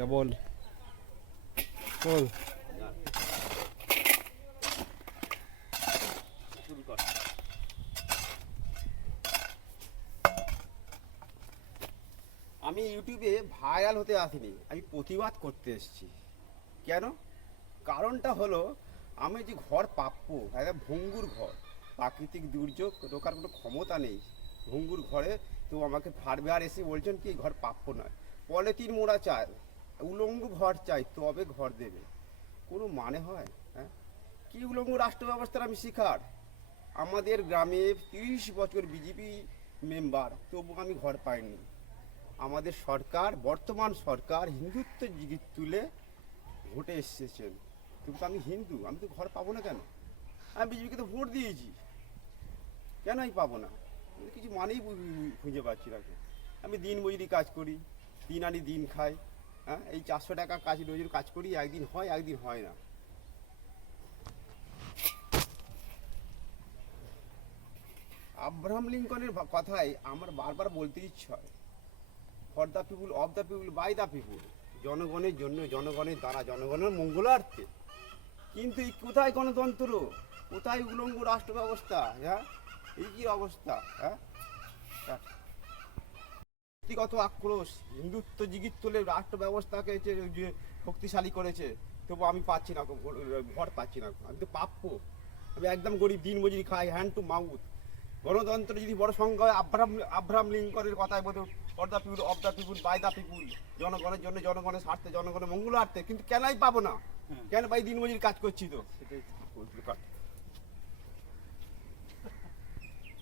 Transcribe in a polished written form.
Double বল। আমি ইউটিউবে viral হতে আসিনি, আমি প্রতিবাদ করতে এসেছি। কেন? কারণটা হলো, আমি যে ঘর প্রাপ্য, একটা ভঙ্গুর ঘর, প্রাকৃতিক দুর্যোগ রোকার কোনো ক্ষমতা নেই, ভঙ্গুর ঘরে তো আমাকে ফারবেয়ার এসে বলছেন কি ঘর প্রাপ্য নয়, পলিথিন মোড়া চায়, উলঙ্গ ঘর চাই তবে ঘর দেবে। কোনো মানে হয়? হ্যাঁ, কি উলঙ্গ রাষ্ট্র ব্যবস্থার আমি শিকার। আমাদের গ্রামে 30 বছর বিজেপি মেম্বার, তবু আমি ঘর পাইনি। আমাদের সরকার, বর্তমান সরকার হিন্দুত্ব জিগির তুলে ভোটে এসেছেন, কিন্তু আমি হিন্দু, আমি তো ঘর পাবো না কেন? আমি বিজেপিকে তো ভোট দিয়েছি, কেন আমি পাবো না? আমি কিছু মানেই খুঁজে পাচ্ছি না। আমি দিন মজুরি কাজ করি, দিন আনি দিন খাই। হ্যাঁ, এই 400 টাকা কাজ রোজের কাজ করি, একদিন হয় একদিন হয় না। আব্রাহাম লিঙ্কনের কথাই আমার বারবার বলতে ইচ্ছে হয়, for the people, of the people, by the people. জনগণের জন্য, জনগণের দ্বারা, জনগণের মঙ্গলার্থে। কিন্তু এই কোথায় গণতন্ত্র, কোথায় উলঙ্গ রাষ্ট্র ব্যবস্থা? হ্যাঁ, এই কি অবস্থা? হ্যাঁ, ব্যক্তিগত আক্রোশ, হিন্দুত্ব জিগির তুলে রাষ্ট্র ব্যবস্থাকে যে শক্তিশালী করেছে, তবু আমি পাচ্ছি না, ঘর পাচ্ছি না। আমি তো প্রাপ্য, আমি একদম গরিব, দিন মজুরি খাই, হ্যান্ড টু মাউথ। গণতন্ত্র যদি বড় সংখ্যা হয়, আব্রাহাম লিঙ্কনের কথাই বলতে, for the people, of the people, by the people. জনগণের জন্য, জনগণের স্বার্থে, জনগণের মঙ্গলার্থে। কিন্তু কেনই পাবো না? কেন ভাই? দিন মজুরি কাজ করছি তো, সেটাই।